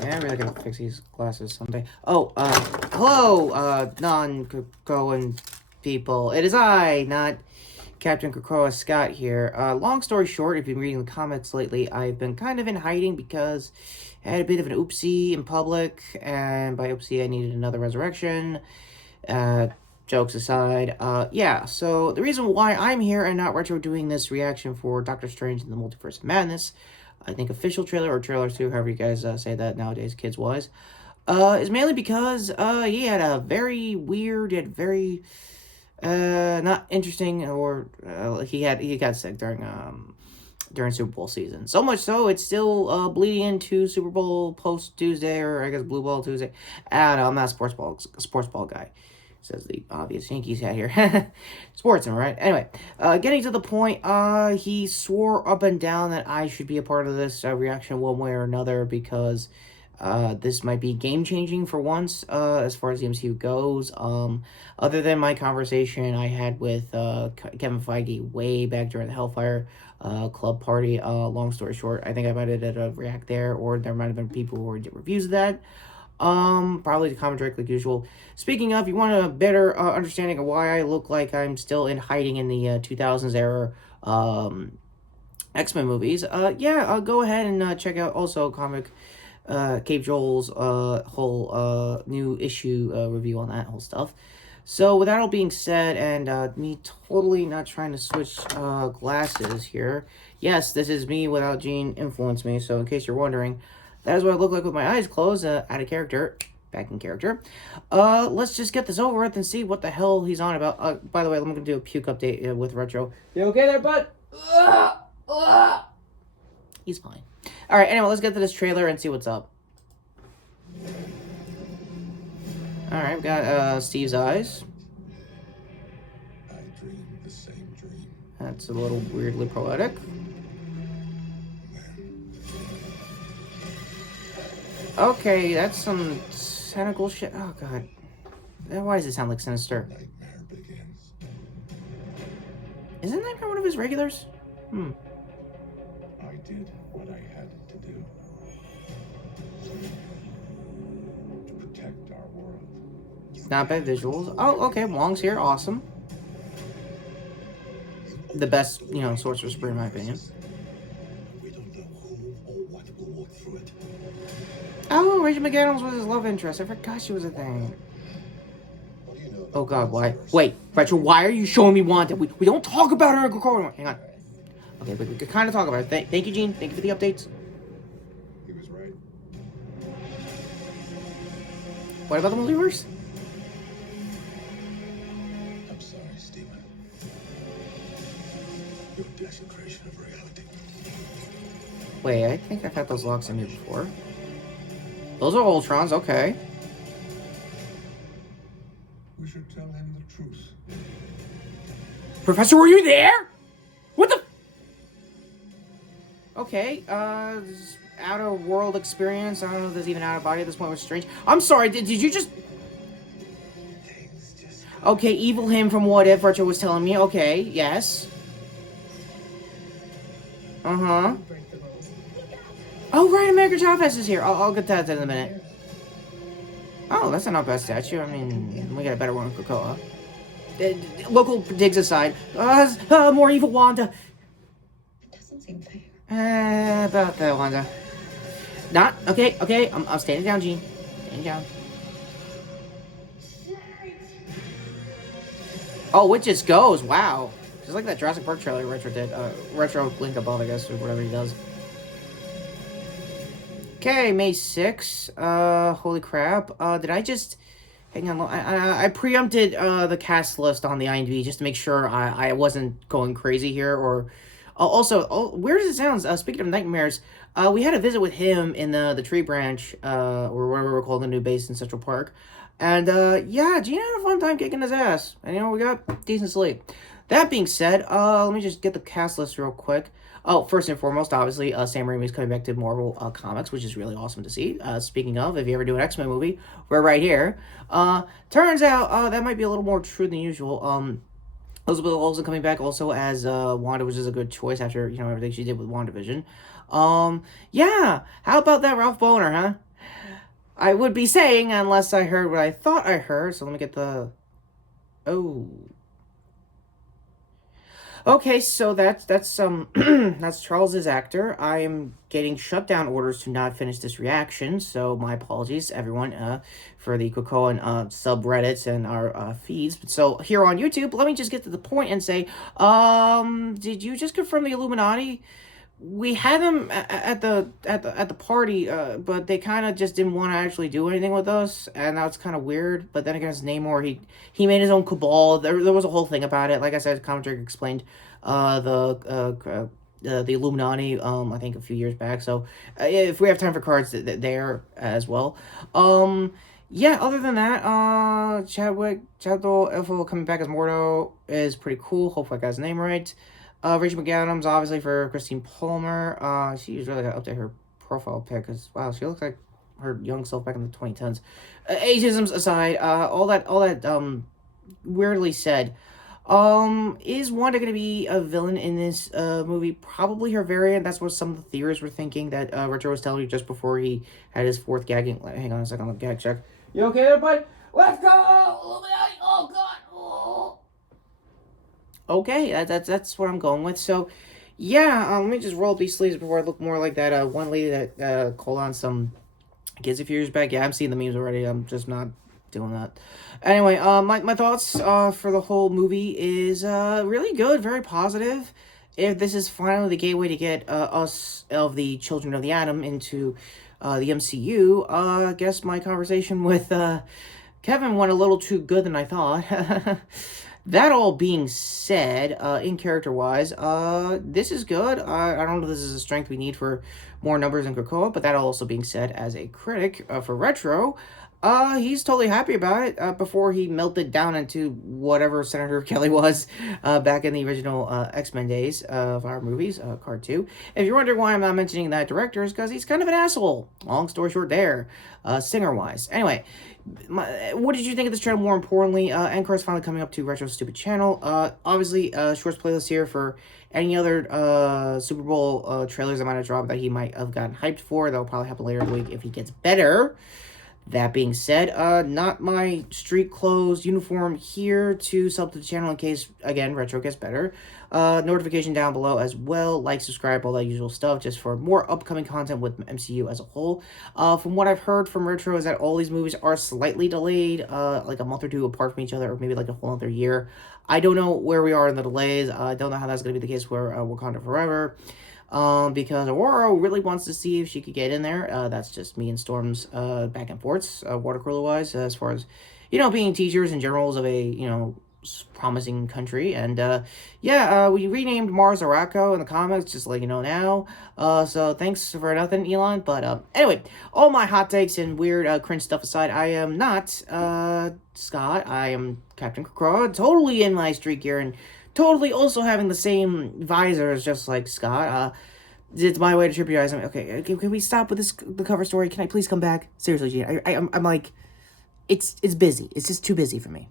Yeah, I'm really gonna fix these glasses someday. Oh, hello, non-Krakoan people. It is I, not Captain Krakoa Scott here. Long story short, if you've been reading the comics lately, I've been kind of in hiding because I had a bit of an oopsie in public, and by oopsie I needed another resurrection. Jokes aside, yeah, so the reason why I'm here and not Retro doing this reaction for Doctor Strange in the Multiverse of Madness, I think official trailer or trailer 2, however you guys say that nowadays, kids-wise, is mainly because, he had a very weird and very, not interesting, or, he got sick during Super Bowl season. So much so, it's still, bleeding into Super Bowl post-Tuesday, or I guess Blue Ball Tuesday. I don't know, I'm not a sports ball guy. Says the obvious Yankees hat here. Sports, am I right? Anyway, getting to the point, he swore up and down that I should be a part of this reaction one way or another because this might be game-changing for once as far as the MCU goes. Other than my conversation I had with Kevin Feige way back during the Hellfire Club party, long story short, I think I might have did a react there, or there might have been people who already did reviews of that. Probably to comment directly like usual. Speaking of, you want a better understanding of why I look like I'm still in hiding in the 2000s era X-Men movies, yeah, go ahead and check out also Cape Joel's whole new issue review on that whole stuff. So with that all being said, and me totally not trying to switch glasses here, yes, this is me without Gene influence me, so in case you're wondering, that is what I look like with my eyes closed, out of character, back in character. Let's just get this over with and see what the hell he's on about. By the way, I'm gonna do a puke update with Retro. You okay there, bud? He's fine. Alright, anyway, let's get to this trailer and see what's up. Alright, we've got, Steve's eyes. I dreamed the same dream. That's a little weirdly poetic. Okay, that's some tentacle shit. Oh, God. Why does it sound like Sinister? Nightmare begins. Isn't Nightmare one of his regulars? I did what I had to do. To protect our world. Not bad visuals. Oh, okay, Wong's here. Awesome. The best, Sorcerer Supreme, in my opinion. We don't know who or what will walk through it. Oh, Rachel McAdams was his love interest. I forgot she was a thing. Oh, God, why? Wait, Retro, why are you showing me Wanda? We don't talk about her in Krakoa. Hang on. Okay, but we could kind of talk about it. Thank you, Gene. Thank you for the updates. He was right. What about the multiverse? I'm sorry, Stephen. Your desecration of reality. Wait, I think I've had those locks in me before. Those are Ultrons, okay. We should tell him the truth. Professor, were you there? What the? Okay, outer world experience. I don't know if there's even out of body at this point, which is strange. I'm sorry, did you just... Okay, evil him from What If, Retro was telling me. Okay, yes. Uh-huh. Oh, right, American Chavez is here. I'll get that in a minute. Oh, that's not a bad statue. I mean, we got a better one in Krakoa. Local digs aside. More evil Wanda. It doesn't seem fair. About that, Wanda. Not, okay, I'm standing down, Gene. Standing down. Oh, it just goes, wow. Just like that Jurassic Park trailer Retro did. Retro link above, I guess, or whatever he does. Okay, May 6th. Holy crap. Did I just... Hang on, I preempted the cast list on the IMDb just to make sure I wasn't going crazy here, or... also, weird as it sounds, speaking of nightmares, we had a visit with him in the tree branch, or whatever we're calling the new base in Central Park. And, yeah, Gene had a fun time kicking his ass. And, we got decent sleep. That being said, let me just get the cast list real quick. Oh, first and foremost, obviously, Sam Raimi's coming back to Marvel Comics, which is really awesome to see. Speaking of, if you ever do an X-Men movie, we're right here. Turns out, that might be a little more true than usual. Elizabeth Olsen coming back also as Wanda, which is a good choice after, everything she did with WandaVision. Yeah, how about that Ralph Boner, huh? I would be saying unless I heard what I thought I heard. So let me get the... Oh. Okay, so that's that's Charles's actor. I am getting shutdown orders to not finish this reaction, so my apologies, everyone, for the Cocoan subreddits and our feeds. So here on YouTube, let me just get to the point and say, did you just confirm the Illuminati? We had them at the party, but they kind of just didn't want to actually do anything with us, and that's kind of weird. But then again, it's Namor. He made his own cabal. There was a whole thing about it. Like I said, commentary explained the Illuminati. I think a few years back. So if we have time for cards, there as well. Yeah. Other than that, Chadwick Elfo coming back as Mordo is pretty cool. Hopefully I got his name right. Rachel McAdams, obviously, for Christine Palmer. She's really got to update her profile pic, because, wow, she looks like her young self back in the 2010s. Ageisms aside, all that, weirdly said, is Wanda going to be a villain in this, movie? Probably her variant. That's what some of the theorists were thinking, that, Retro was telling you just before he had his fourth gagging. Hang on a second, I'll gag check. You okay there, bud? Let's go! Illuminati! Oh, God! Oh. Okay, that's what I'm going with. So, yeah, let me just roll up these sleeves before I look more like that one lady that called on some kids a few years back. Yeah, I'm seeing the memes already. I'm just not doing that. Anyway, my thoughts for the whole movie is really good, very positive. If this is finally the gateway to get us of the Children of the Atom into the MCU, I guess my conversation with Kevin went a little too good than I thought. That all being said, in character-wise, this is good. I don't know if this is a strength we need for more numbers in Krakoa, but that also being said, as a critic for Retro, he's totally happy about it before he melted down into whatever Senator Kelly was back in the original X-Men days of our movies, Card 2. If you're wondering why I'm not mentioning that director, is because he's kind of an asshole. Long story short there, singer-wise. Anyway, what did you think of this channel? More importantly, Encore is finally coming up to Retro's stupid channel. Obviously, shorts playlist here for any other Super Bowl trailers that might have dropped that he might have gotten hyped for. That'll probably happen later in the week if he gets better. That being said, not my street clothes uniform here to sub to the channel in case, again, Retro gets better. Notification down below as well. Like, subscribe, all that usual stuff, just for more upcoming content with MCU as a whole. From what I've heard from Retro is that all these movies are slightly delayed, like a month or two apart from each other, or maybe like a whole other year. I don't know where we are in the delays. I don't know how that's going to be the case for Wakanda Forever. Because Aurora really wants to see if she could get in there. That's just me and Storm's back and forths, water cooler wise, as far as, being teachers and generals of a, promising country. And, we renamed Mars Araco in the comics, just to let you know now. So thanks for nothing, Elon. But, anyway, all my hot takes and weird, cringe stuff aside, I am not, Scott. I am Captain Krakoa, totally in my street gear and totally also having the same visors, just like Scott. It's my way to trip your eyes. Okay, can we stop with the cover story? Can I please come back? Seriously, Gene, I'm like, it's busy. It's just too busy for me.